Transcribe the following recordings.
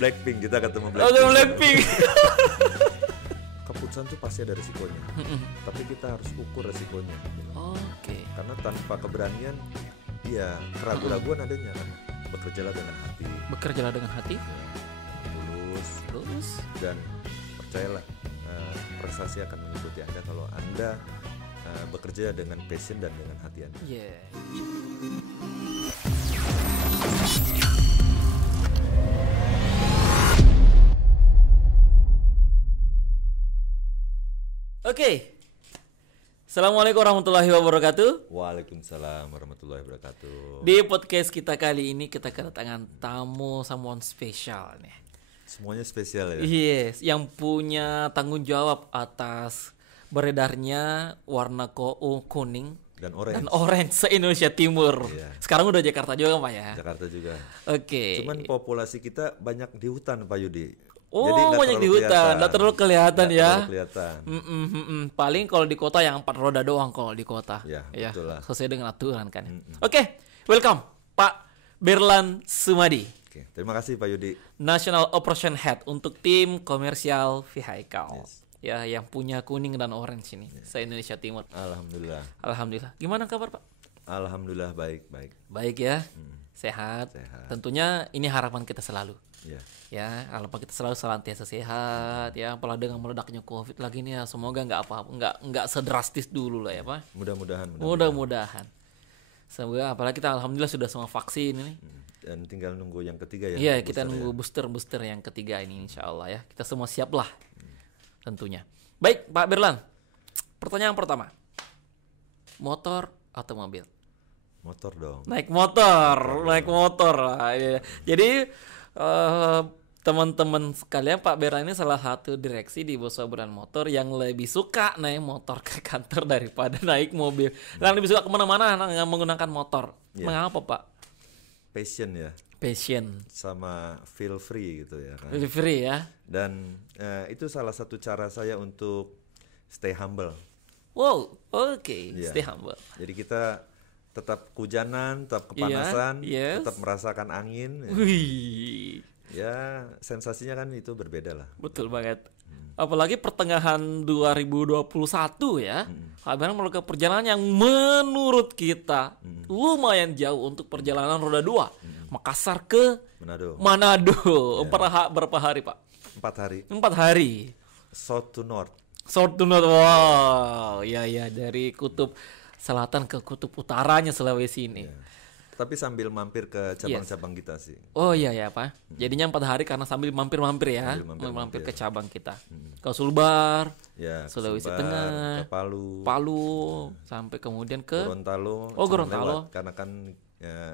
Blackpink, kita ketemu Oh, Blackpink. Blackpink. Keputusan tuh pasti ada resikonya, tapi kita harus ukur resikonya. Oke. Karena tanpa keberanian, ya keraguan-raguan adanya kan. Bekerjalah dengan hati, Bekerjalah dengan hati, tulus, dan percayalah prestasi akan mengikuti Anda kalau Anda bekerja dengan passion dan dengan hati Anda. Yeah. Oke. Assalamualaikum warahmatullahi wabarakatuh. Waalaikumsalam warahmatullahi wabarakatuh. Di podcast kita kali ini kita kedatangan tamu someone spesial nih. Semuanya spesial ya. Yes, yang punya tanggung jawab atas beredarnya warna kuning Dan orange. se-Indonesia Timur. Iya. Sekarang udah Jakarta juga Pak ya. Jakarta juga. Oke. Cuman populasi kita banyak di hutan Pak Yudi. Oh, nggak banyak di terlalu hutan, nggak terlalu kelihatan Nggak ya. terlalu kelihatan. Paling kalau di kota yang 4 roda doang kalau di kota. Ya, betul lah. Sesuai dengan aturan kan. Oke, welcome Pak Berlan Sumadi, Oke, terima kasih Pak Yudi. National Operation Head untuk tim komersial vehicle. Yes. Ya, yang punya kuning dan orange ini, se-Indonesia Timur. Alhamdulillah. Alhamdulillah. Gimana kabar Pak? Alhamdulillah baik. Baik ya. Sehat. Tentunya ini harapan kita selalu. Ya. Ya, harapan kita selalu senantiasa sehat ya, apalagi dengan meledaknya Covid lagi nih ya, semoga nggak sedrastis dulu lah ya Pak. Mudah-mudahan. Semoga apalagi kita alhamdulillah sudah semua vaksin ini. Dan tinggal nunggu yang ketiga ya. Iya, kita nunggu booster yang ketiga ini insya Allah ya. Kita semua siap lah. Tentunya. Baik, Pak Berlan. Pertanyaan pertama. Motor atau mobil? Motor dong. Naik motor lah. Ya. Jadi teman-teman sekalian, Pak Berlan ini salah satu direksi di Bos Brand Motor yang lebih suka naik motor ke kantor daripada naik mobil. Yang lebih suka kemana-mana menggunakan motor. Yeah. Mengapa Pak? Passion ya. Passion. Sama feel free gitu ya kan. Feel free ya. Dan itu salah satu cara saya untuk stay humble. Wow, oke. Yeah. Stay humble. Jadi kita tetap kehujanan, tetap kepanasan, Yes. tetap merasakan angin. Wih. Ya, sensasinya kan itu berbeda lah. Betul banget. Apalagi pertengahan 2021 ya. Pak Berlan melakukan perjalanan yang menurut kita lumayan jauh untuk perjalanan roda 2. Makassar ke Manado. Berapa hari Pak? 4 hari. 4 hari. South to north. South to north. Wow. Ya dari kutub selatan ke kutub utaranya Sulawesi ini. Ya. Tapi sambil mampir ke cabang-cabang kita sih. Oh iya Pak. Jadinya 4 hari karena sambil mampir-mampir ya. Mampir ke cabang kita. Ke Sulbar, ya, Sulawesi Sumbar, Tengah, ke Palu, sampai kemudian ke Gorontalo. Oh, Gorontalo. Karena kan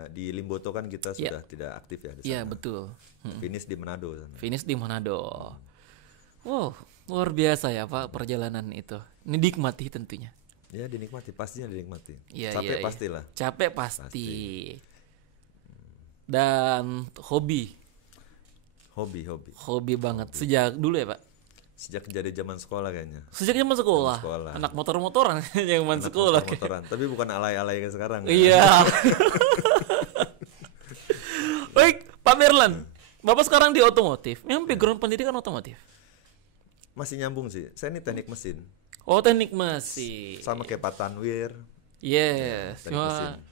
di Limboto kan kita sudah tidak aktif ya di sana. Iya, betul. Finish di Manado. Finish di Manado. Wow, luar biasa ya Pak perjalanan itu. Ini dinikmati tentunya. Ya dinikmati, pastinya dinikmati. Iya, Capek pastilah. Capek pasti. Dan hobi banget. Sejak dulu ya Pak? Sejak jadi zaman sekolah kayaknya. Sejak zaman sekolah. Anak motor-motoran zaman sekolah. Motoran. Tapi bukan alay-alay kayak sekarang. Iya. Baik, Pak Berlan. Bapak sekarang di otomotif. Yang background pendidikan otomotif. Masih nyambung sih. Saya ini teknik mesin. Oh, teknik mesin. Sama kayak Pak Tanwir. Yes,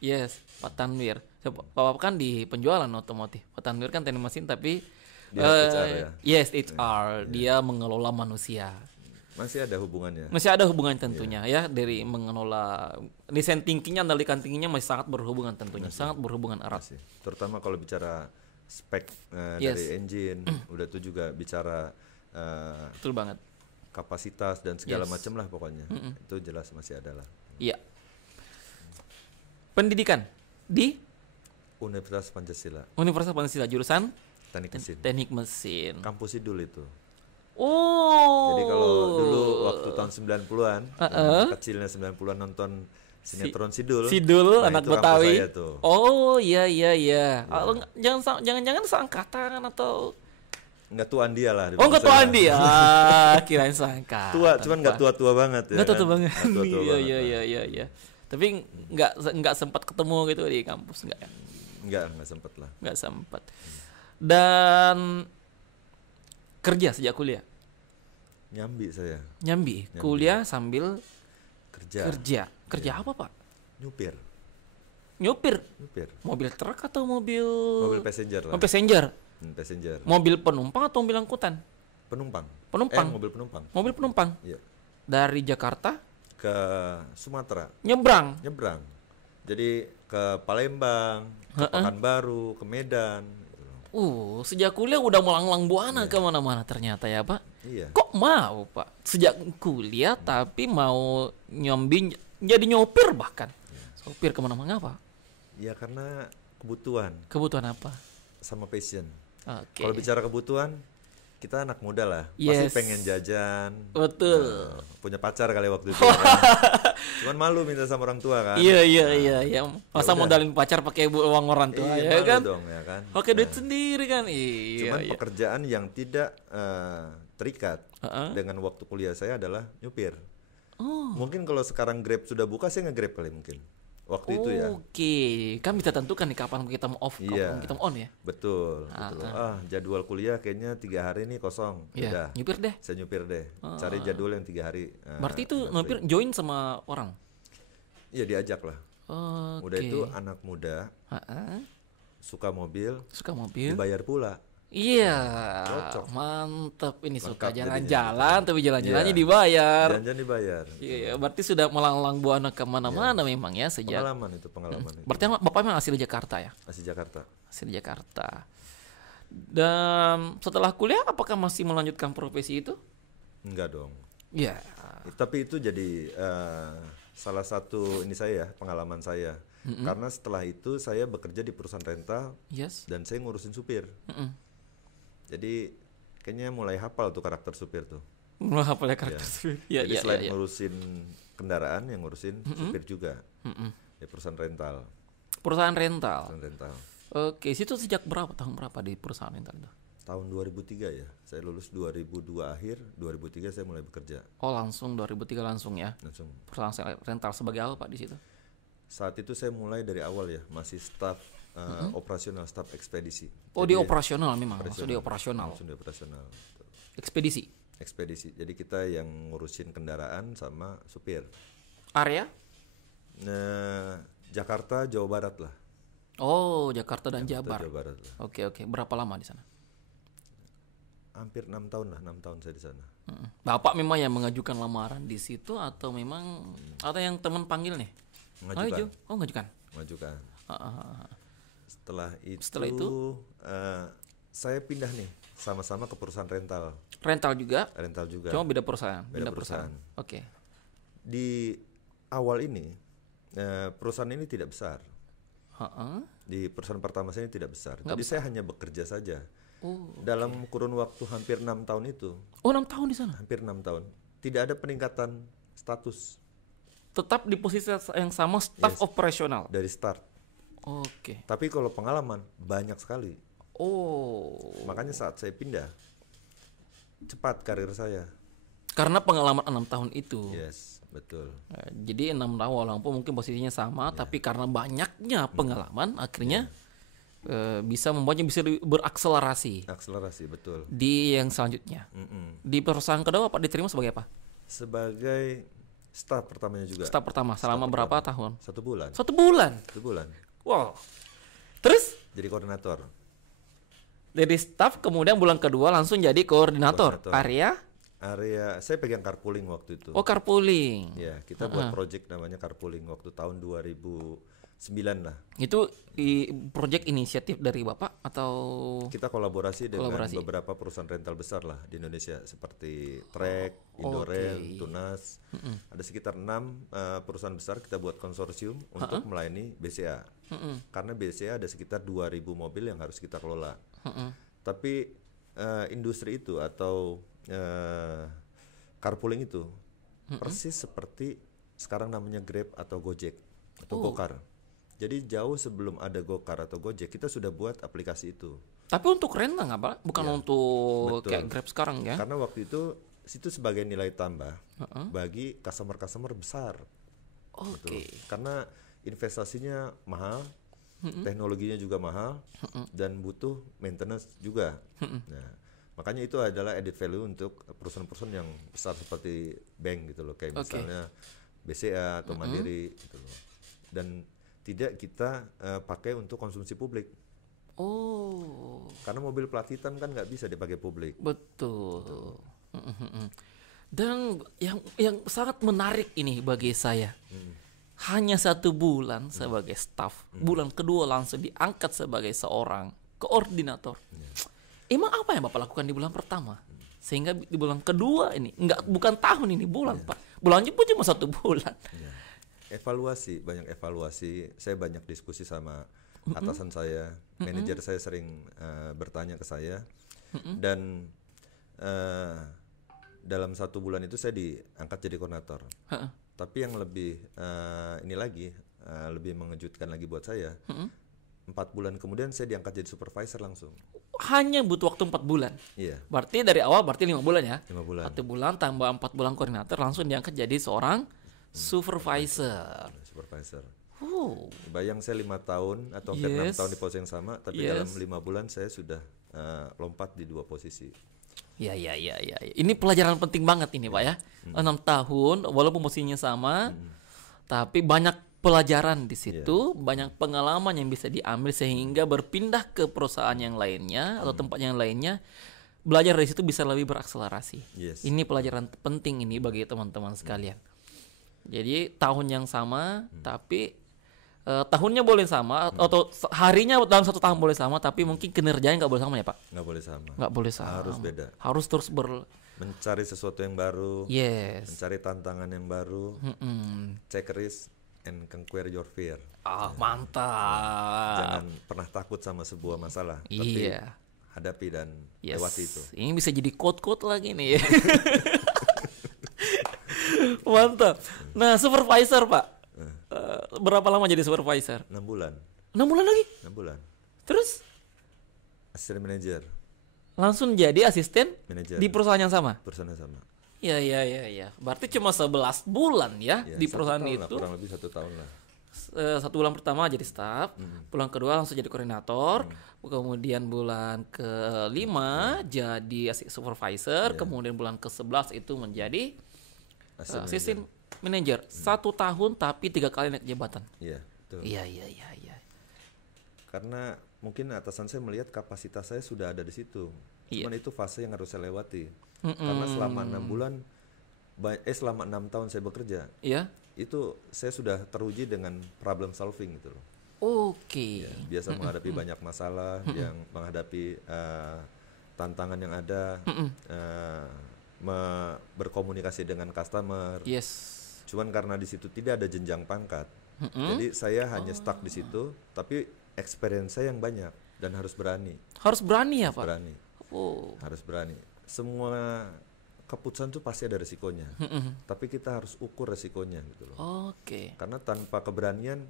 Ya, Pak Tanwir. Bapak kan di penjualan otomotif. Pak Tanwir kan teknik mesin tapi HR ya. Yes, HR. Dia mengelola manusia. Masih ada hubungannya. Masih ada hubungan tentunya ya dari mengelola desain thinkingnya, analikan thinkingnya masih sangat berhubungan tentunya, sangat berhubungan erat. Masih. Terutama kalau bicara spek dari engine, udah tuh juga bicara betul banget. Kapasitas dan segala macam lah pokoknya. Itu jelas masih ada lah. Iya. Pendidikan di Universitas Pancasila. Universitas Pancasila jurusan Teknik mesin. Kampus Sidul itu. Oh. Jadi kalau dulu waktu tahun 90-an, kecilnya 90-an nonton sinetron Sidul. Nah, anak Betawi. Oh, iya. Ya. Jangan seangkatan atau Enggak tuaan dia lah. Oh, enggak tuaan dia. Kirain seangkatan. Tua, cuman enggak tua-tua banget ya. Enggak tua-tua banget. Iya. Tapi enggak sempat ketemu gitu di kampus enggak ya? Enggak sempat lah. Enggak sempat. Dan Kerja sejak kuliah. Nyambi saya. Nyambi. Kuliah sambil Kerja. Kerja apa, Pak? Nyupir. Nyupir. Mobil truk atau mobil Passenger lah. Oh, passenger. Passenger. Mobil penumpang atau mobil angkutan? Penumpang. Mobil penumpang. Mobil penumpang. Iya. Dari Jakarta Ke Sumatera. nyebrang. Jadi ke Palembang, ke Pekanbaru, ke Medan. Sejak kuliah udah melanglang buana kemana-mana ternyata ya, Pak. Iya. Kok mau, Pak? Sejak kuliah tapi mau nyambi jadi nyopir bahkan. Sopir kemana-mana apa? Ya karena kebutuhan Kebutuhan apa? sama passion. Oke. Kalau bicara kebutuhan, kita anak muda lah, Yes. pasti pengen jajan. Betul. Punya pacar kali waktu itu. Kan? Cuman malu minta sama orang tua kan. Iya. Masa udah. modalin pacar pakai uang orang tua Iya, ya malu kan? dong ya kan. Pakai duit sendiri kan? Iya. Cuman pekerjaan yang tidak terikat dengan waktu kuliah saya adalah nyupir. Mungkin kalau sekarang Grab sudah buka, saya nge-Grab kali mungkin. Waktu itu ya. Oke, kan bisa tentukan nih kapan kita mau off, Iya. kapan kita mau on ya. Betul. Jadwal kuliah kayaknya 3 hari ini kosong. Iya. Udah. Nyupir deh. Saya nyupir deh. Cari jadwal yang 3 hari. Berarti itu nyupir join sama orang. Iya, diajak lah. Oke. Udah itu anak muda, suka mobil, Suka mobil. dibayar pula. Iya. Cocok. Mantep ini suka Lengkap jalan-jalan tapi jalan-jalannya Iya. dibayar. Jangan dibayar. Iya, berarti sudah melanglang buana kemana-mana memang ya sejak. Pengalaman itu. Berarti Bapak memang asli Jakarta ya? Asli Jakarta. Asli Jakarta. Dan setelah kuliah apakah masih melanjutkan profesi itu? Enggak dong. Iya. Tapi itu jadi salah satu ini saya, pengalaman saya. Karena setelah itu saya bekerja di perusahaan rental Yes. dan saya ngurusin supir. Jadi kayaknya mulai hafal tuh karakter supir tuh. Mulai hafal ya karakter. Iya, Jadi iya, selain iya. ngurusin kendaraan, yang ngurusin supir juga. Di perusahaan rental. Perusahaan rental. Perusahaan rental. Oke, situ sejak tahun berapa di perusahaan rental itu? Tahun 2003 ya. Saya lulus 2002 akhir, 2003 saya mulai bekerja. Oh, langsung 2003 langsung ya. Langsung. Perusahaan rental sebagai apa Pak di situ? Saat itu saya mulai dari awal ya, masih staf operasional, staf ekspedisi. Oh, Jadi, di operasional memang, langsung di operasional. Langsung di operasional. Ekspedisi. Ekspedisi. Jadi kita yang ngurusin kendaraan sama supir. Area? Jakarta, Jawa Barat lah. Oh, Jakarta dan Jabar. Jawa Barat lah. Oke. Berapa lama di sana? Hampir 6 tahun lah, 6 tahun saya di sana. Bapak memang yang mengajukan lamaran di situ atau memang atau yang teman panggil nih? Mengajukan. Ngajukan. Mengajukan. Ah. Setelah Setelah itu? Saya pindah nih sama-sama ke perusahaan rental. Rental juga? Rental juga. Cuma beda perusahaan. Beda perusahaan. Oke. Di awal ini perusahaan ini tidak besar. Di perusahaan pertama saya ini tidak besar. Jadi saya hanya bekerja saja. Dalam kurun waktu hampir 6 tahun itu. Oh, 6 tahun di sana. Hampir 6 tahun. Tidak ada peningkatan status Tetap di posisi yang sama, staff Yes. operasional. dari start. Oke. Tapi kalau pengalaman banyak sekali. Oh. Makanya saat saya pindah cepat karir saya. Karena pengalaman 6 tahun itu. Yes, betul. Jadi 6 tahun walaupun mungkin posisinya sama, tapi karena banyaknya pengalaman akhirnya bisa membuatnya bisa berakselerasi Akselerasi, betul. di yang selanjutnya. Di perusahaan kedua Pak diterima sebagai apa? Sebagai staf pertamanya juga. Staf pertama selama berapa tahun? 1 bulan. 1 bulan. 1 bulan. Wow. Terus Jadi koordinator. dari staf kemudian bulan kedua langsung jadi koordinator. Koordinator. Area Saya pegang carpooling waktu itu. carpooling. Ya, kita buat project namanya carpooling waktu tahun 2009 lah. Itu project inisiatif dari Bapak atau Kita kolaborasi dengan Kolaborasi. beberapa perusahaan rental besar lah di Indonesia seperti Trek, Indorail, Tunas. Ada sekitar 6 perusahaan besar kita buat konsorsium untuk melayani BCA. Karena BCA ada sekitar 2.000 mobil yang harus kita kelola. Tapi industri itu atau carpooling itu persis seperti sekarang namanya Grab atau Gojek atau Gokar. Jadi jauh sebelum ada Gokar atau Gojek kita sudah buat aplikasi itu. tapi untuk rental nggak Pak? Bukan untuk betul. kayak Grab sekarang ya? Karena waktu itu sebagai nilai tambah bagi customer besar. Oke. Karena investasinya mahal, teknologinya juga mahal, dan butuh maintenance juga. Nah, Makanya itu adalah added value untuk perusahaan-perusahaan yang besar seperti bank gitu loh, kayak misalnya BCA atau Mandiri gitu loh. Dan tidak kita pakai untuk konsumsi publik. Karena mobil plat hitam kan nggak bisa dipakai publik. Betul. Dan yang sangat menarik ini bagi saya, hanya 1 bulan sebagai staff, bulan kedua langsung diangkat sebagai seorang koordinator. Emang apa yang Bapak lakukan di bulan pertama? Sehingga di bulan kedua ini, bukan tahun ini, bulan Pak. Bulannya pun cuma 1 bulan. Banyak evaluasi. Saya banyak diskusi sama atasan saya, manajer saya sering bertanya ke saya, dan dalam 1 bulan itu saya diangkat jadi koordinator. Tapi yang lebih lebih mengejutkan lagi buat saya, 4 bulan kemudian saya diangkat jadi supervisor langsung. Hanya butuh waktu 4 bulan. Iya. Berarti dari awal 5 bulan ya. 5 bulan. 1 bulan tambah 4 bulan koordinator, langsung diangkat jadi seorang supervisor. Bayang saya 5 tahun atau 6 tahun di posisi yang sama, tapi dalam 5 bulan saya sudah lompat di 2 posisi. Ya. Ini pelajaran penting banget ini Pak ya. 6 tahun walaupun posisinya sama, tapi banyak pelajaran di situ, banyak pengalaman yang bisa diambil sehingga berpindah ke perusahaan yang lainnya atau tempat yang lainnya, belajar dari situ bisa lebih berakselerasi. Ini pelajaran penting ini bagi teman-teman sekalian. Jadi tahun yang sama, tapi tahunnya boleh sama atau harinya dalam 1 tahun boleh sama, tapi mungkin kinerjanya nggak boleh sama ya Pak? Nggak boleh sama. Nggak boleh sama. Harus beda. Harus terus mencari sesuatu yang baru. Mencari tantangan yang baru. Check risk and conquer your fear. Mantap. Jangan pernah takut sama sebuah masalah, tapi hadapi dan lewati itu. Ini bisa jadi quote-quote lagi nih. Mantap. Nah, supervisor Pak, berapa lama jadi supervisor? 6 bulan. 6 bulan lagi? 6 bulan. Terus? Asisten manajer. Langsung jadi asisten manajer di perusahaan yang sama? Perusahaan yang sama. Iya. Berarti cuma 11 bulan ya di perusahaan itu. Kurang lebih 1 tahun lah. 1 bulan pertama jadi staff, bulan kedua langsung jadi koordinator, kemudian bulan ke-5 jadi supervisor, kemudian bulan ke-11 itu menjadi asisten manager. 1 tahun tapi 3 kali naik jabatan. Iya, betul. Iya. Karena mungkin atasan saya melihat kapasitas saya sudah ada di situ. Cuman itu fase yang harus saya lewati. Karena selama 6 bulan, selama 6 tahun saya bekerja, itu saya sudah teruji dengan problem solving gitu loh. Biasa menghadapi banyak masalah, yang menghadapi tantangan yang ada, berkomunikasi dengan customer. Cuman karena di situ tidak ada jenjang pangkat, jadi saya hanya stuck di situ, tapi experience saya yang banyak dan harus berani. Harus berani ya Pak? Berani. Harus berani. Semua keputusan itu pasti ada resikonya, tapi kita harus ukur resikonya gitu loh. Karena tanpa keberanian,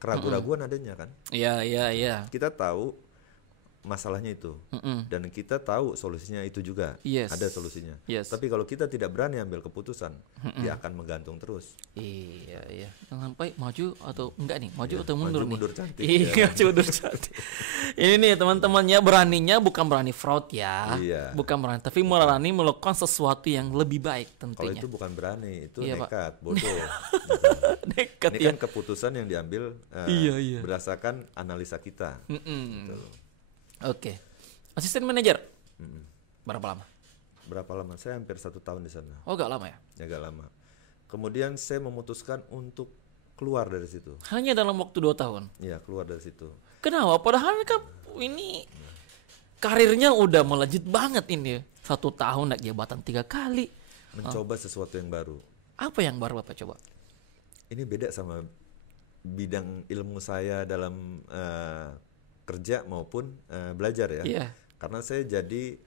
keraguan-raguan adanya kan. Iya. Kita tahu masalahnya itu, dan kita tahu solusinya itu juga. Ada solusinya. Tapi kalau kita tidak berani ambil keputusan, dia akan menggantung terus. Iya. Jangan sampai maju atau enggak nih, maju atau mundur nih. Mundur cantik. Mundur cantik. Ini nih teman-temannya, beraninya bukan berani fraud ya, bukan berani, tapi berani melakukan sesuatu yang lebih baik tentunya. Kalau itu bukan berani, itu nekat, bodoh. Nekat. Ini kan keputusan yang diambil berdasarkan analisa kita. Gitu. Asisten manajer berapa lama? Saya hampir 1 tahun di sana. Gak lama ya? Gak lama. Kemudian saya memutuskan untuk keluar dari situ. Hanya dalam waktu 2 tahun? Iya, keluar dari situ. Kenapa? Padahal kan ini karirnya udah melejit banget ini. 1 tahun naik jabatan 3 kali. Mencoba sesuatu yang baru. Apa yang baru Bapak coba? Ini beda sama bidang ilmu saya dalam kerja maupun belajar ya. Karena saya jadi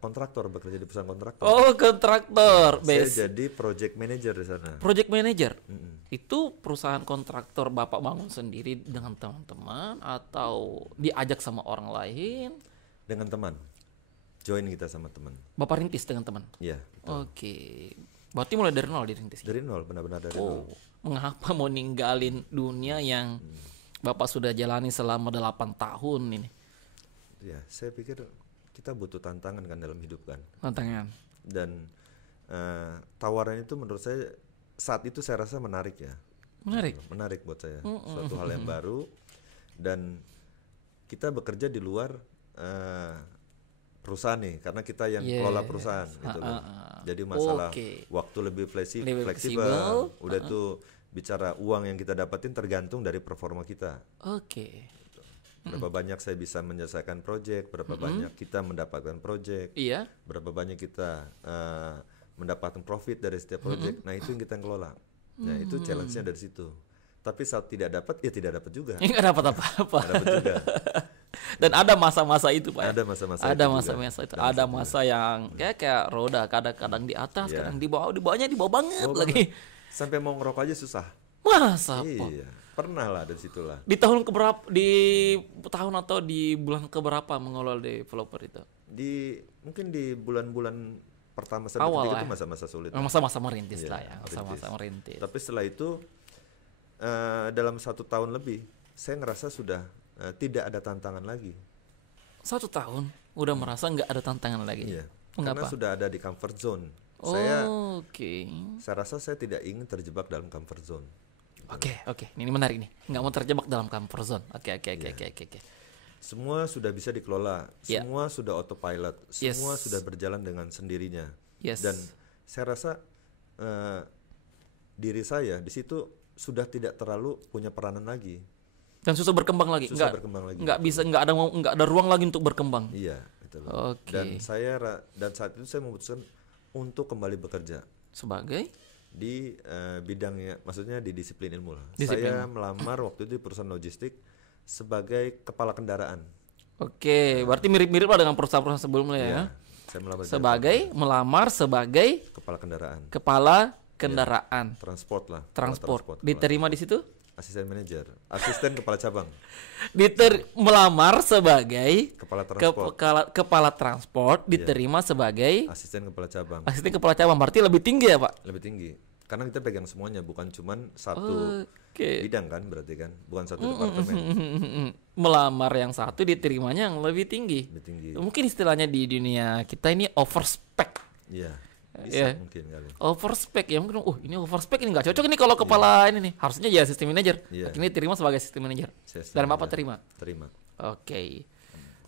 kontraktor, bekerja di perusahaan kontraktor. Kontraktor. Saya jadi project manager di sana. Project manager. Itu perusahaan kontraktor Bapak bangun sendiri dengan teman-teman atau diajak sama orang lain? Dengan teman. Join kita sama teman. Bapak rintis dengan teman? Iya. Berarti mulai dari nol dirintis? Dari nol, benar-benar dari nol. Mengapa mau ninggalin dunia yang Bapak sudah jalani selama 8 tahun ini? Ya, saya pikir kita butuh tantangan kan dalam hidup kan. Tantangan. Dan tawaran itu menurut saya saat itu saya rasa menarik ya. Menarik buat saya. Suatu hal yang baru, dan kita bekerja di luar perusahaan nih, karena kita yang kelola perusahaan gitu loh. Jadi masalah waktu lebih fleksibel, udah tuh bicara uang yang kita dapatin tergantung dari performa kita. Berapa banyak saya bisa menyelesaikan proyek, berapa banyak kita mendapatkan proyek, berapa banyak kita mendapatkan profit dari setiap proyek. Nah itu yang kita kelola. Nah itu challenge-nya dari situ. Tapi saat tidak dapat, ya tidak dapat juga. Nggak dapat apa-apa. Nggak dapat juga. Dan ada masa-masa itu Pak. Ada masa-masa itu. Ada masa yang kayak roda, kadang-kadang di atas, kadang di bawah, di bawahnya di bawah banget lagi. Sampai mau ngerokok aja susah. Masa Pak? Iya, pernah lah dari situlah. Di tahun keberapa, di tahun atau di bulan keberapa mengelola developer itu? Mungkin di bulan-bulan pertama sampai awal ketiga itu masa-masa sulit. Masa-masa merintis lah ya, masa-masa merintis. Tapi setelah itu dalam 1 tahun lebih, saya ngerasa sudah tidak ada tantangan lagi. 1 tahun udah merasa nggak ada tantangan lagi. Iya. Mengapa? Karena sudah ada di comfort zone. Saya rasa saya tidak ingin terjebak dalam comfort zone. Oke. Ini menarik nih. Nggak mau terjebak dalam comfort zone. Oke. Semua sudah bisa dikelola, semua sudah autopilot, semua sudah berjalan dengan sendirinya. Dan saya rasa diri saya di situ sudah tidak terlalu punya peranan lagi. Dan susah berkembang lagi. Nggak ada ruang lagi untuk berkembang. Iya, betul. Dan saat itu saya memutuskan untuk kembali bekerja. Sebagai? Di bidangnya, maksudnya di disiplin ilmu lah. Saya melamar waktu itu di perusahaan logistik sebagai kepala kendaraan. Berarti mirip-mirip lah dengan perusahaan-perusahaan sebelumnya ya. Saya melamar sebagai kepala kendaraan. Transport. Diterima di situ? Asisten manajer, asisten kepala cabang. Melamar sebagai kepala transport, diterima sebagai asisten kepala cabang. Asisten kepala cabang berarti lebih tinggi ya Pak? Lebih tinggi. Karena kita pegang semuanya, bukan cuman satu bidang kan, berarti kan, bukan satu departemen. Melamar yang satu, diterimanya yang lebih tinggi. Mungkin istilahnya di dunia kita ini overspec. Iya. Bisa mungkin kali. Overspec ya mungkin. Ini overspec, ini nggak cocok ini kalau kepala ini nih. Harusnya ya sistem manager. Ini terima sebagai sistem manager. Dan Bapak terima. Oke.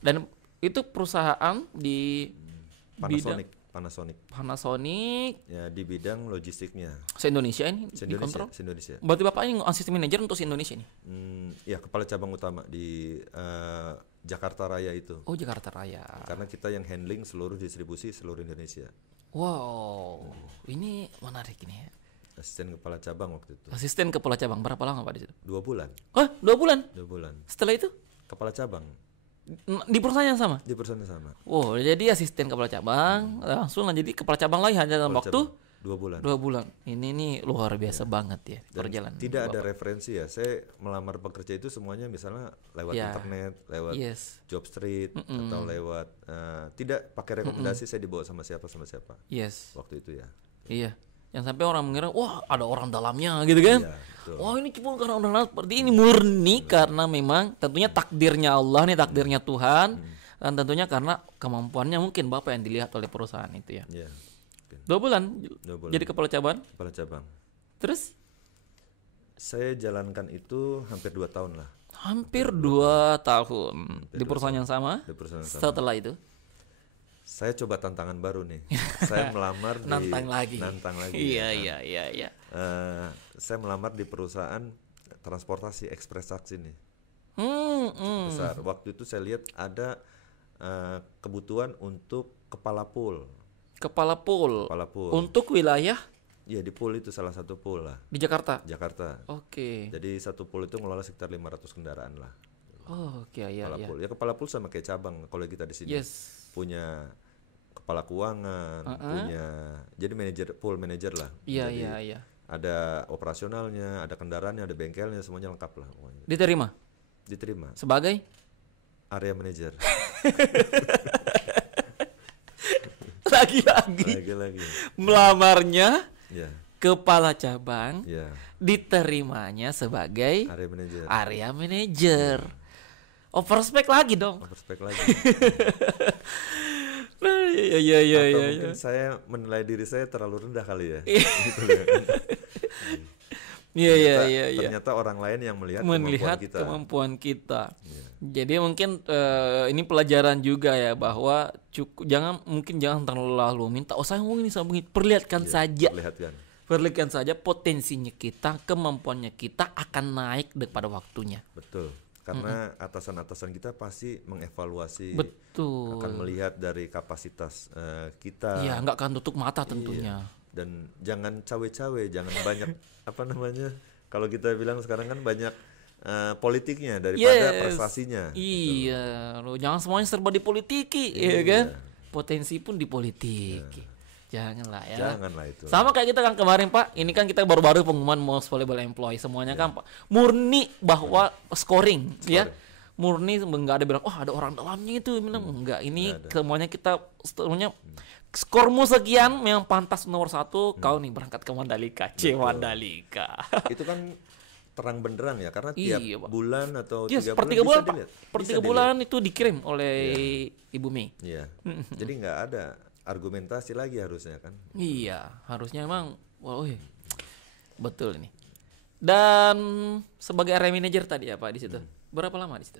Dan itu perusahaan di Panasonic. Ya, di bidang logistiknya. Se-Indonesia ini dikontrol. Se-Indonesia. Berarti Bapak ini asisten manajer untuk se-Indonesia ini. Ya, kepala cabang utama di Jakarta Raya itu. Jakarta Raya. Karena kita yang handling seluruh distribusi seluruh Indonesia. Wow, ini menarik ini ya. Asisten kepala cabang waktu itu. Asisten kepala cabang berapa lama Pak di situ? 2 bulan. 2 bulan? 2 bulan. Setelah itu? Kepala cabang. Di perusahaan yang sama? Di perusahaan yang sama. Jadi asisten kepala cabang, langsung jadi kepala cabang lagi hanya dalam waktu 2 bulan. 2 bulan. Ini nih luar biasa banget ya perjalanan. Tidak ada referensi ya. Saya melamar bekerja itu semuanya misalnya lewat internet, lewat job street atau lewat tidak pakai rekomendasi. Saya dibawa sama siapa. Waktu itu ya. Iya. Yang sampai orang mengira wah ada orang dalamnya gitu kan. Iya, wah ini cuma karena orang seperti ini, murni karena memang tentunya takdirnya Allah nih, takdirnya Tuhan. Dan tentunya karena kemampuannya mungkin Bapak yang dilihat oleh perusahaan itu ya. Iya. 2 bulan jadi kepala cabang. Terus saya jalankan itu hampir 2 tahun lah. Hampir 2 tahun di perusahaan yang sama. Setelah itu saya coba tantangan baru nih. Saya melamar nantang lagi. Iya. Saya melamar di perusahaan transportasi ekspres taksi nih. Besar. Waktu itu saya lihat ada kebutuhan untuk kepala pool. Untuk wilayah? Iya, di pool itu salah satu pool lah. Di Jakarta. Jadi satu pool itu ngelola sekitar 500 kendaraan lah. Pool. Ya kepala pool sama kayak cabang. Kalau kita di sini punya kepala keuangan, punya jadi pool manager lah. Iya. Ada operasionalnya, ada kendaraannya, ada bengkelnya, semuanya lengkap lah. Diterima. Sebagai area manager. Lagi. Melamarnya kepala cabang, diterimanya sebagai area manager. Overspec lagi dong. Atau mungkin saya menilai diri saya terlalu rendah kali ya. Gitu ya. Iya. Ternyata orang lain yang melihat kemampuan kita. Jadi mungkin ini pelajaran juga ya, bahwa jangan terlalu minta saya mau ini, perlihatkan saja. Perlihatkan saja potensinya kita, kemampuannya kita akan naik pada waktunya. Betul. Karena atasan-atasan kita pasti mengevaluasi, betul, akan melihat dari kapasitas kita. Iya, nggak akan tutup mata tentunya. Dan jangan cawe-cawe, jangan banyak kalau kita bilang sekarang kan banyak politiknya daripada prestasinya. Iya, loh, jangan semuanya serba dipolitiki, ya kan? Potensi pun dipolitiki. Janganlah ya. Janganlah itu. Sama kayak kita kan kemarin Pak, ini kan kita baru-baru pengumuman most valuable employee, semuanya kan Pak murni bahwa scoring. Ya. Murni nggak ada bilang ada orang dalamnya itu, enggak. Ini semuanya kita semuanya skormu sekian yang pantas nomor 1, kau nih berangkat ke Mandalika. Mandalika. Itu kan terang benderang ya, karena tiap bulan atau 3 bulan bisa dilihat. Per 3 bulan itu dikirim oleh Ibu Mei. Iya. Jadi nggak ada argumentasi lagi harusnya kan. Iya, harusnya emang betul ini. Dan sebagai area manager tadi ya Pak di situ. Berapa lama di situ?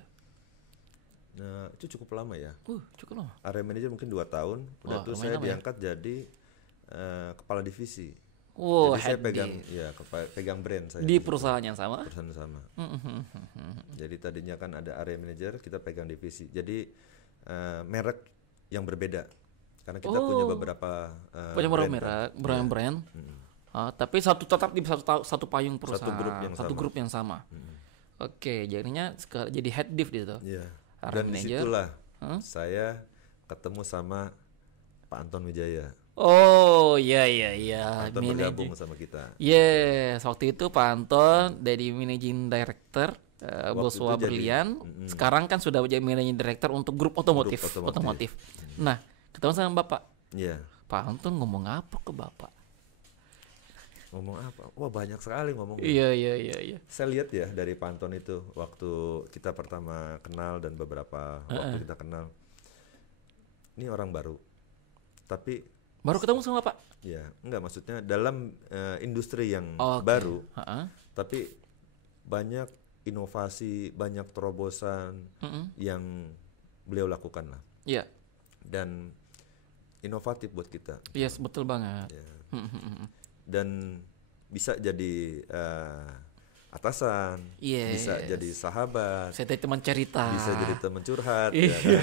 Nah, itu cukup lama ya. Cukup lama. Area manager mungkin 2 tahun. Udah tuh saya diangkat jadi kepala divisi. Jadi saya pegang brand saya di perusahaan yang sama. Perusahaan sama. Jadi tadinya kan ada area manager, kita pegang divisi. Jadi merek yang berbeda. Karena kita punya beberapa brand. Tapi tetap di satu payung perusahaan. Satu grup yang sama. Oke, jadinya jadi head div di situ. Iya. Dan disitulah saya ketemu sama Pak Anton Wijaya. Oh iya. Anton bergabung sama kita. Yes, waktu itu Pak Anton dari managing director Boswa Berlian. Sekarang kan sudah jadi managing director untuk grup otomotif. Nah, ketemu sama Bapak. Iya. Pak Anton ngomong apa ke Bapak? Ngomong apa? Wah, banyak sekali ngomong. Iya. Saya lihat ya dari Pak Anton itu waktu kita pertama kenal dan beberapa waktu kita kenal. Ini orang baru. Tapi baru ketemu sama Pak? Ya, enggak, maksudnya dalam industri yang baru. Tapi banyak inovasi, banyak terobosan yang beliau lakukan lah. Iya. Dan inovatif buat kita. Yes, betul banget. Ya. Dan bisa jadi atasan, bisa jadi sahabat, saya teman cerita, bisa jadi teman curhat, ya kan?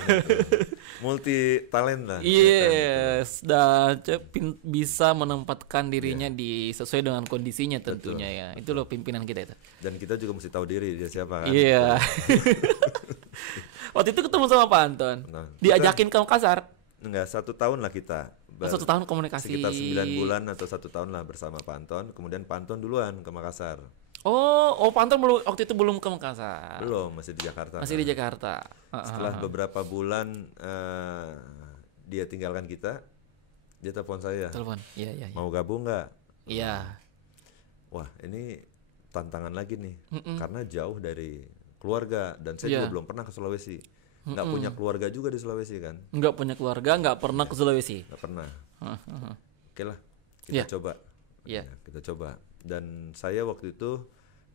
Multi talent lah. Yes, dan bisa menempatkan dirinya sesuai dengan kondisinya tentunya. Ya. Itu loh pimpinan kita itu. Dan kita juga mesti tahu diri dia siapa kan. Iya. Waktu itu ketemu sama Pak Anton, diajakin ke Makassar. Enggak, 1 tahun lah kita. 1 tahun komunikasi. Sekitar 9 bulan atau 1 tahun lah bersama Pak Anton. Kemudian Pak Anton duluan ke Makassar. Pak Anton waktu itu belum ke Makassar. Belum, masih di Jakarta. Masih di Jakarta. Setelah beberapa bulan dia tinggalkan kita, dia telepon saya. Iya. Mau gabung nggak? Iya. Wah, ini tantangan lagi nih, karena jauh dari keluarga dan saya juga belum pernah ke Sulawesi. Nggak punya keluarga juga di Sulawesi kan? Nggak punya keluarga, nggak pernah ke Sulawesi. Nggak pernah. Oke lah, kita coba. Iya. Kita coba. Dan saya waktu itu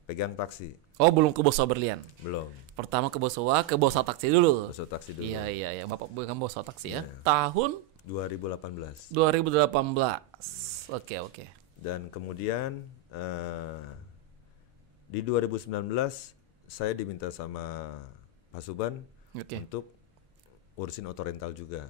pegang taksi. Belum ke Boswa Berlian? Belum. Pertama ke Boswa taksi dulu. Boswa taksi dulu. Iya. Bapak pegang Boswa taksi ya. Tahun 2018. Oke. Dan kemudian di 2019 saya diminta sama Pak Suban untuk urusin otorental juga.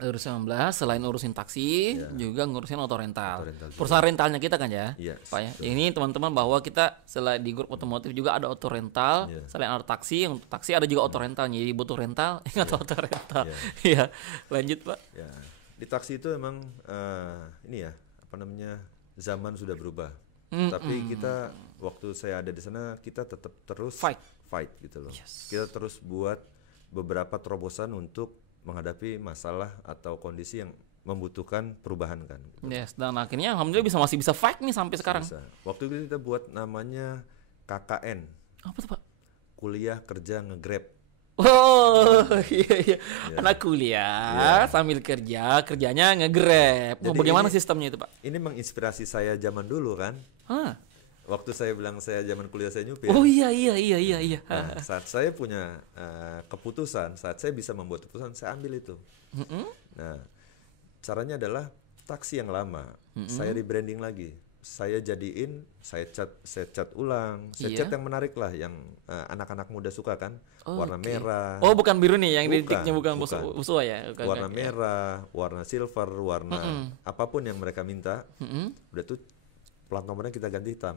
2019 selain urusin taksi juga ngurusin otorental. Perusahaan rentalnya kita kan ya, Pak ya. Ini teman-teman bahwa kita selain di grup otomotif juga ada otorental, selain ada taksi, untuk taksi ada juga otorental. Jadi butuh rental, ingat otorental. Iya. Lanjut Pak. Ya. Di taksi itu emang zaman sudah berubah. Tapi kita waktu saya ada di sana kita tetap terus fight gitu loh. Kita terus buat beberapa terobosan untuk menghadapi masalah atau kondisi yang membutuhkan perubahan kan. Yes, dan akhirnya alhamdulillah masih bisa fight nih sampai sekarang. Bisa. Waktu itu kita buat namanya KKN. Apa tuh Pak? Kuliah Kerja Nge-Grab. Oh, iya iya. Anak kuliah sambil kerjanya nge-Grab. Jadi Bagaimana ini- sistemnya itu, Pak? Ini menginspirasi saya zaman dulu kan. Hah. Waktu saya bilang saya zaman kuliah saya nyupir. Oh iya iya iya iya iya. Nah, saat saya punya keputusan, saat saya bisa membuat keputusan, saya ambil itu. Nah, caranya adalah taksi yang lama, saya rebranding lagi. Saya jadiin, saya cat ulang, saya cat yang menarik lah, yang anak-anak muda suka kan, warna merah. Oh, bukan biru nih, yang Bukan, titiknya bukan bukan. Usua ya. Oke, Warna oke. merah, warna silver, warna apapun yang mereka minta, udah tuh plat nomornya kita ganti hitam.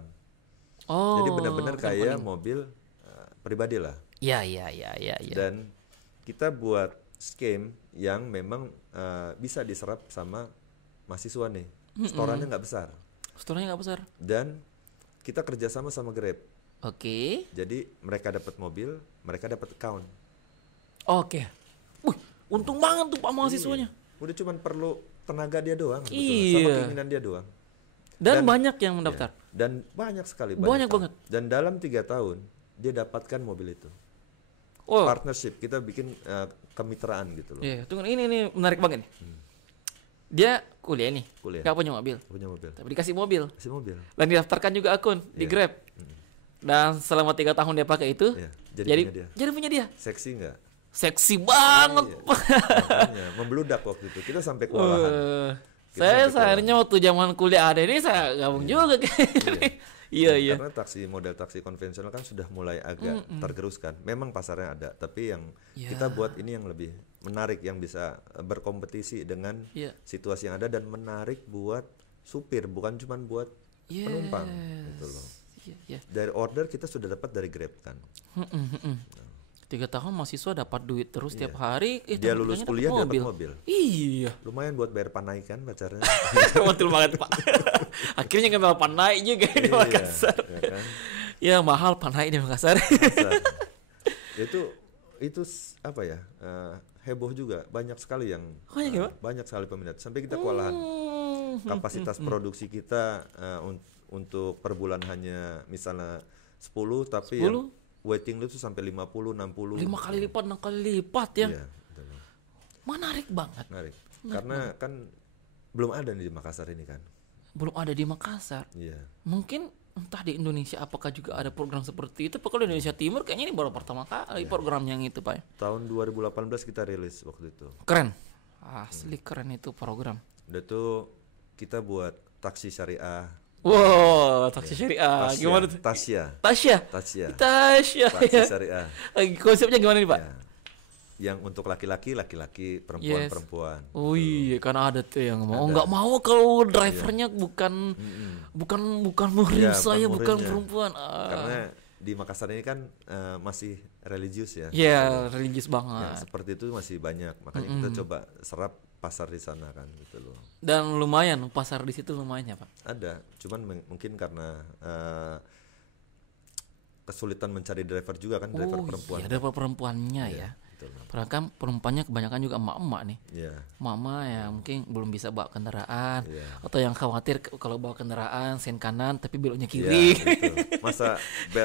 Oh. Jadi benar-benar kayak mobil pribadi lah. Iya iya iya iya iya. Dan kita buat scheme yang memang bisa diserap sama mahasiswa nih. Setorannya nggak besar. Store-nya nggak besar. Dan kita kerjasama sama Grab. Oke. Jadi mereka dapat mobil, mereka dapat account. Oke. Wih, untung banget tuh Pak mahasiswanya. Udah cuman perlu tenaga dia doang, Iya. sama keinginan dia doang. Dan banyak yang mendaftar. Ya. Dan banyak sekali. Banyak banget. Dan dalam 3 tahun dia dapatkan mobil itu. Oh. Partnership, kita bikin kemitraan gitu loh. Iya, tunggu ini menarik banget nih. Dia kuliah nih. Kuliah. Nggak punya mobil. Punya mobil. Tapi dikasih mobil. Kasih mobil. Dan didaftarkan juga akun di Grab. Dan selama 3 tahun dia pakai itu, Iya, jadi punya dia. Seksi nggak? Seksi banget. Iya. Makanya membludak waktu itu. Kita sampai kewalahan. Saya sebenarnya waktu zaman kuliah ada ini saya gabung juga kayak ini. Iya iya. Karena model taksi konvensional kan sudah mulai agak tergerus kan. Memang pasarnya ada, tapi yang kita buat ini yang lebih menarik, yang bisa berkompetisi dengan situasi yang ada dan menarik buat supir, bukan cuma buat penumpang gitu loh. Iya, iya. Dari order kita sudah dapat dari Grab kan. 3 tahun mahasiswa dapat duit terus tiap hari. Dia lulus kuliah dia dapat mobil. Iya. Lumayan buat bayar panai kan pacarnya. Betul banget Pak. Akhirnya kenal Panai juga di Makassar. Ya kan? Ya mahal Panai di Makassar. Masa. itu apa ya? Heboh juga, banyak sekali yang banyak sekali peminat. Sampai kita kewalahan. Kapasitas produksi kita untuk per bulan hanya misalnya 10, tapi 10? yang waiting list itu sampai 50, 60. 5 kali lipat, 6 kali lipat ya. Iya, betul. Menarik banget. Menarik. Karena kan belum ada nih di Makassar ini kan. Belum ada di Makassar. Iya. Mungkin entah di Indonesia apakah juga ada program seperti itu. Kalau di Indonesia Timur kayaknya ini baru pertama kali program yang itu Pak. Tahun 2018 kita rilis waktu itu. Keren. Asli keren itu program. Udah tuh kita buat taksi syariah. Wow, taksi syariah. Gimana tuh? Tasya. Tasya. Taksi Ya. syariah. Konsepnya gimana nih Pak? Ya. Yang untuk laki-laki, perempuan. Oh iya, karena ada tuh yang mau. Oh, nggak mau kalau drivernya bukan muhrim saya, bukan muhrimnya. perempuan. Karena di Makassar ini kan masih religius ya. Iya, religius Ya, banget. seperti itu masih banyak. Makanya kita coba serap pasar di sana kan gitu loh. Dan lumayan pasar di situ lumayan ya Pak. Ada, cuman mungkin karena kesulitan mencari driver juga kan, driver perempuan. Iya, driver perempuannya ya. Gitu loh. Padahal kan perempuannya kebanyakan juga emak-emak nih. Iya. Mama ya mungkin belum bisa bawa kendaraan, Iya. atau yang khawatir kalau bawa kendaraan sen kanan tapi beloknya Iya, kiri. gitu. Masa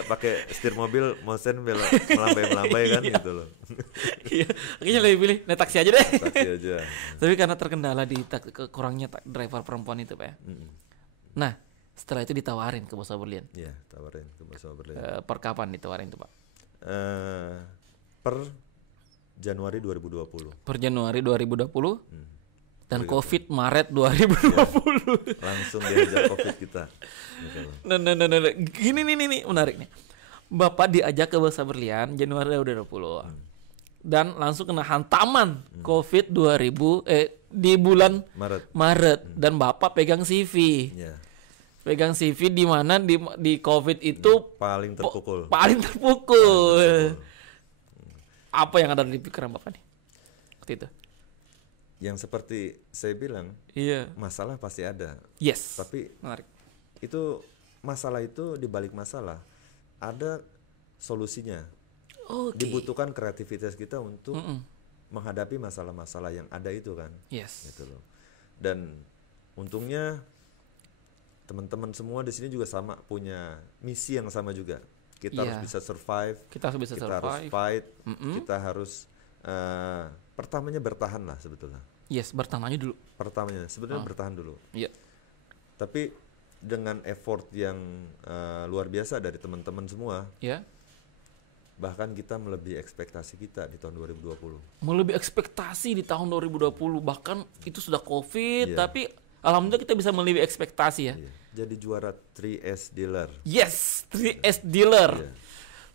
pakai setir mobil mau sen belok melambai kan gitu loh. Iya, akhirnya lebih pilih naik taksi aja deh. Taksi aja. Tapi karena terkendala di kurangnya driver perempuan itu Pak ya. Nah, setelah itu ditawarin ke Bos Berlian. Iya, tawarin ke Bos Berlian. Per kapan ditawarin itu Pak? Per Januari 2020. Per Januari 2020 dan COVID Maret 2020. Langsung diajak COVID kita. Gitu loh. Nah. Gini nih menarik nih. Bapak diajak ke Bursa Berlian Januari 2020. Dan langsung kena hantaman COVID di bulan Maret dan Bapak pegang CV. Iya. Pegang CV di mana di COVID itu Paling terpukul. paling terpukul. Apa yang ada di pikiran Bapak nih waktu itu? Yang seperti saya bilang, Iya. masalah pasti ada. Yes. Tapi Menarik. itu masalah itu di balik masalah ada solusinya. Oke. Dibutuhkan kreativitas kita untuk menghadapi masalah-masalah yang ada itu kan. Yes. Gitu loh. Dan untungnya teman-teman semua di sini juga sama punya misi yang sama juga. Kita harus bisa survive. Kita harus bisa harus fight. Kita harus pertamanya bertahan lah sebetulnya. Yes, bertahan aja dulu. Pertamanya sebenarnya bertahan dulu. Iya. Tapi dengan effort yang luar biasa dari teman-teman semua. Iya. Bahkan kita melebihi ekspektasi kita di tahun 2020. Melebihi ekspektasi di tahun 2020, bahkan itu sudah COVID, tapi alhamdulillah kita bisa melebihi ekspektasi ya. Jadi juara 3S Dealer. Yes, 3S Dealer.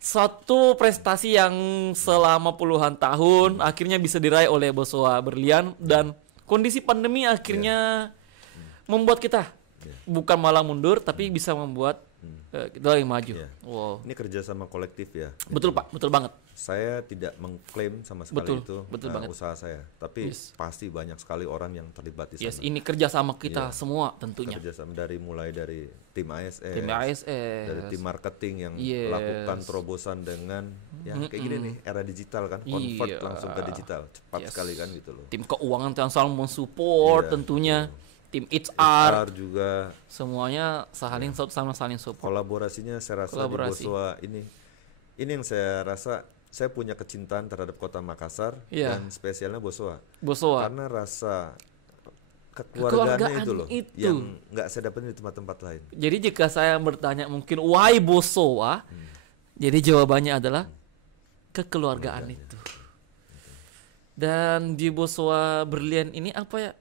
Satu prestasi yang selama puluhan tahun akhirnya bisa diraih oleh Bosowa Berlian, dan kondisi pandemi akhirnya membuat kita bukan malah mundur, tapi bisa membuat kita lagi maju. Wow. Ini kerjasama kolektif ya. Betul Pak, betul banget. Saya tidak mengklaim sama sekali itu usaha saya, tapi pasti banyak sekali orang yang terlibat di sana. Ini kerjasama kita semua tentunya. Kerjasama mulai dari tim ASS, dari tim marketing yang lakukan terobosan dengan kayak gini nih, era digital kan, convert langsung ke digital, cepat sekali kan gitu loh. Tim keuangan yang selalu mensupport tentunya. Tim HR juga, semuanya saling support. Kolaborasinya saya rasa di Bosowa ini yang saya rasa saya punya kecintaan terhadap Kota Makassar dan spesialnya Bosowa. Karena rasa kekeluargaan itu loh yang nggak saya dapetin di tempat-tempat lain. Jadi jika saya bertanya mungkin why Bosowa, jadi jawabannya adalah kekeluargaan itu. Dan di Bosowa Berlian ini apa ya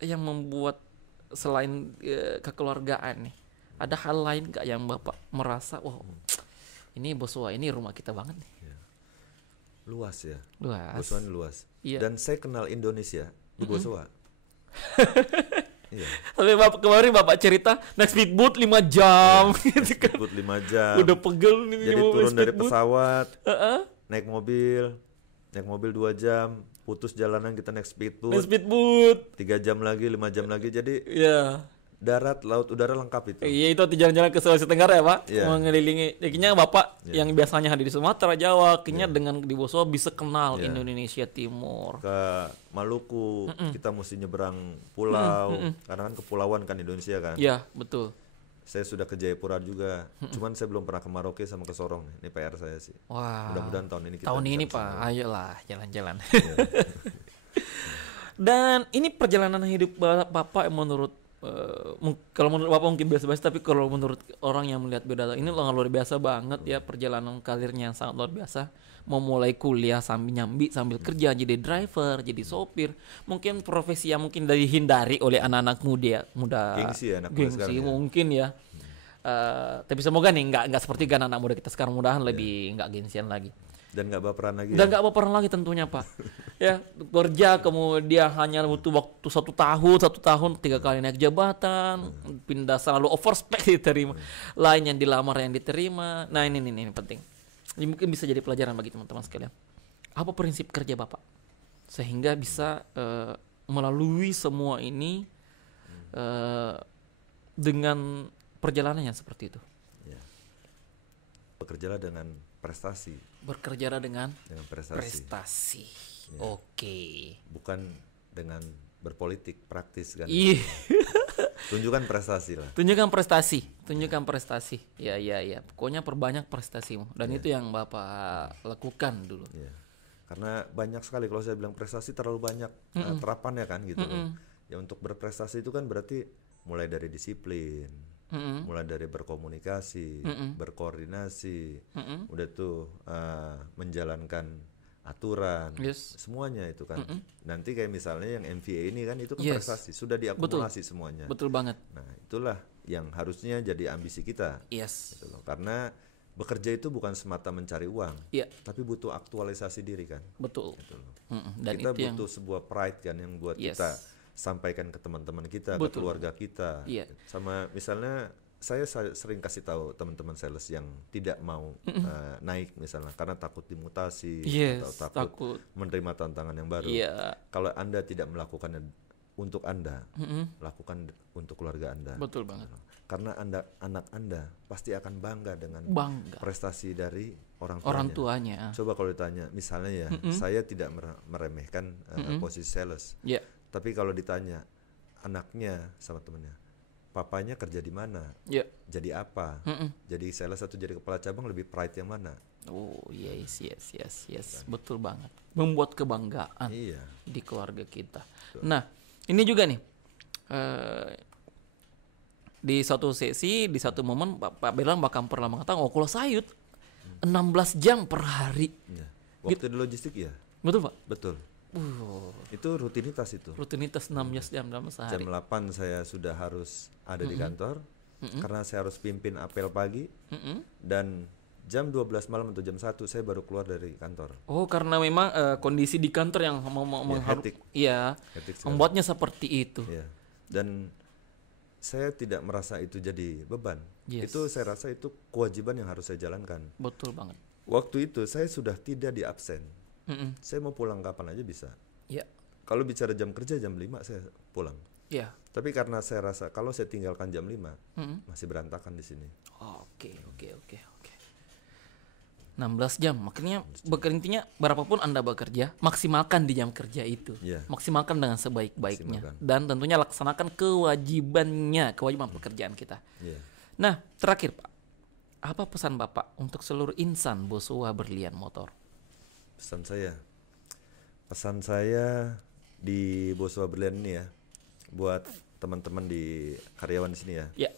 yang membuat selain kekeluargaan nih, ada hal lain gak yang Bapak merasa ini Bosowa ini rumah kita banget nih? Luas ya. Bosowa luas. Dan saya kenal Indonesia di Bosowa. Sampai kemarin Bapak cerita naik speedboat 5 jam gitu kan. Speedboat 5 jam. Udah pegel nih. Jadi turun dari pesawat, naik mobil 2 jam, putus jalanan kita naik speedboat 3 jam lagi, 5 jam lagi, jadi darat, laut, udara lengkap itu. Iya, itu jalan-jalan ke Sulawesi Tenggara ya Pak, mengelilingi. Kayaknya Bapak yang biasanya hadir di Sumatera, Jawa, kayaknya dengan di Bosowa bisa kenal Indonesia Timur. Ke Maluku, kita mesti nyeberang pulau, karena kan kepulauan kan Indonesia kan. Iya, betul. Saya sudah ke Jayapura juga, cuman saya belum pernah ke Merauke sama ke Sorong. Ini PR saya sih. Wah. Mudah-mudahan tahun ini kita Pak, ayolah jalan-jalan. Dan ini perjalanan hidup Bapak yang menurut kalau menurut Bapak mungkin biasa-biasa, tapi kalau menurut orang yang melihat beda, ini luar biasa banget ya, perjalanan karirnya yang sangat luar biasa. Memulai kuliah sambil nyambi, sambil kerja jadi driver, jadi sopir. Mungkin profesi yang mungkin dihindari oleh anak-anak muda. Gengsi mungkin ya. Tapi semoga nih nggak seperti anak-anak muda kita sekarang, mudahan lebih nggak gengsian lagi. Dan nggak baperan lagi. Dan nggak baperan lagi tentunya Pak. Ya, kerja kemudian hanya butuh waktu 1 tahun 3 kali naik jabatan, pindah selalu overspec diterima, lain yang dilamar yang diterima. Nah ini penting. Ini mungkin bisa jadi pelajaran bagi teman-teman sekalian. Apa prinsip kerja Bapak sehingga bisa melalui semua ini dengan perjalanan yang seperti itu? Bekerjalah dengan prestasi. Bekerjalah dengan prestasi. Oke. Bukan dengan berpolitik praktis kan. Tunjukkan prestasi lah. Tunjukkan prestasi. Ya. Pokoknya perbanyak prestasimu. Dan itu yang Bapak lakukan dulu. Karena banyak sekali, kalau saya bilang prestasi terlalu banyak terapannya kan gitu. Ya untuk berprestasi itu kan berarti mulai dari disiplin, mulai dari berkomunikasi, berkoordinasi, udah tuh menjalankan aturan, semuanya itu kan. Nanti kayak misalnya yang MVA ini kan itu kan prestasi, sudah diakumulasi semuanya. Betul banget. Nah itulah yang harusnya jadi ambisi kita. Gitu loh. Karena bekerja itu bukan semata mencari uang, tapi butuh aktualisasi diri kan. Betul. Gitu loh. Dan kita itu butuh sebuah pride kan yang buat kita sampaikan ke teman-teman kita, ke keluarga kita. Sama misalnya saya sering kasih tahu teman-teman sales yang tidak mau naik misalnya karena takut dimutasi atau takut menerima tantangan yang baru. Kalau Anda tidak melakukannya untuk Anda, lakukan untuk keluarga Anda. Betul banget. Karena anak Anda pasti akan bangga dengan prestasi dari orang tuanya. Coba kalau ditanya, misalnya saya tidak meremehkan posisi sales. Tapi kalau ditanya anaknya sama temennya, papanya kerja di mana, Ya. jadi apa, jadi sales atau jadi kepala cabang, lebih pride yang mana. Oh yes. Betul banget. Membuat kebanggaan Iya. di keluarga kita. Nah, ini juga nih. Di suatu sesi, di satu momen Pak Berlan bahkan pernah mengatakan, kalau sayut 16 jam per hari. Iya. Waktu di logistik ya. Betul, Pak? Betul. Itu rutinitas itu. Rutinitas 16 jam dalam sehari. Jam 8 saya sudah harus ada di kantor karena saya harus pimpin apel pagi, dan jam 12 malam atau jam 1 saya baru keluar dari kantor. Oh, karena memang kondisi di kantor yang hektik. Iya, membuatnya seperti itu. Iya. Dan saya tidak merasa itu jadi beban. Yes. Itu saya rasa itu kewajiban yang harus saya jalankan. Betul banget. Waktu itu saya sudah tidak di absen. Saya mau pulang kapan aja bisa. Iya. Kalau bicara jam kerja jam 5 saya pulang. Iya. Tapi karena saya rasa kalau saya tinggalkan jam 5 masih berantakan di sini. Oke. 16 jam. Makanya intinya berapapun Anda bekerja, maksimalkan di jam kerja itu. Yeah. Maksimalkan dengan sebaik-baiknya. Dan tentunya laksanakan kewajiban pekerjaan kita. Yeah. Nah, terakhir Pak, apa pesan Bapak untuk seluruh insan Boswa Berlian Motor? Pesan saya di Boswa Berlian ini ya, buat teman-teman di karyawan di sini ya. Ya.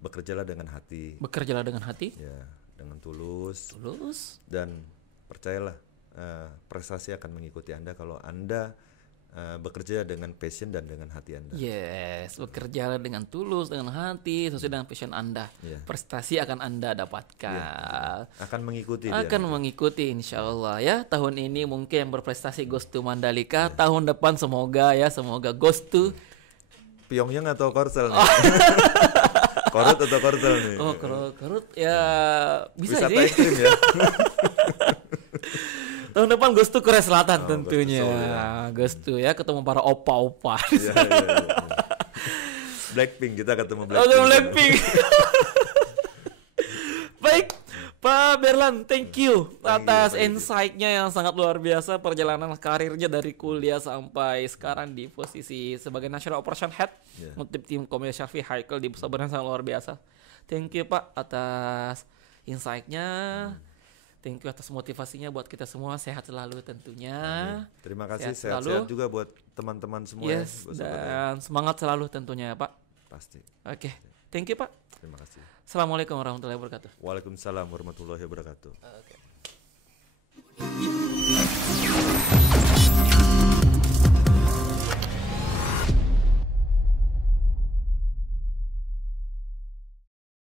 Bekerjalah dengan hati. Ya, dengan tulus. Dan percayalah, prestasi akan mengikuti Anda kalau Anda bekerja dengan passion dan dengan hati Anda. Yes, bekerjalah dengan tulus, dengan hati, sesuai dengan passion Anda. Prestasi akan Anda dapatkan. Akan mengikuti. Mengikuti insya Allah ya. Tahun ini mungkin yang berprestasi Goes to Mandalika. Tahun depan semoga Goes to Pyongyang atau Korsel nih. Korut atau Korsel nih. Oh, Korut ya bisa wisata sih. ekstrim ya. Tahun depan Goes to Korea Selatan tentunya. Goes to ya ketemu para opa-opa. Iya. Blackpink, kita ketemu Blackpink. Blackpink. Baik, Pak Berlan, thank you atas insight-nya yang sangat luar biasa, perjalanan karirnya dari kuliah sampai sekarang di posisi sebagai National Operation Head untuk tim Commercial Vehicle di Boswa Berlian, sangat luar biasa. Thank you Pak atas insight-nya. Thank you atas motivasinya buat kita semua, sehat selalu tentunya. Amin. Terima kasih, sehat-sehat juga buat teman-teman semua. Yes, dan semangat selalu tentunya ya Pak. Pasti. Oke, thank you Pak. Terima kasih. Assalamualaikum warahmatullahi wabarakatuh. Waalaikumsalam warahmatullahi wabarakatuh. Okay.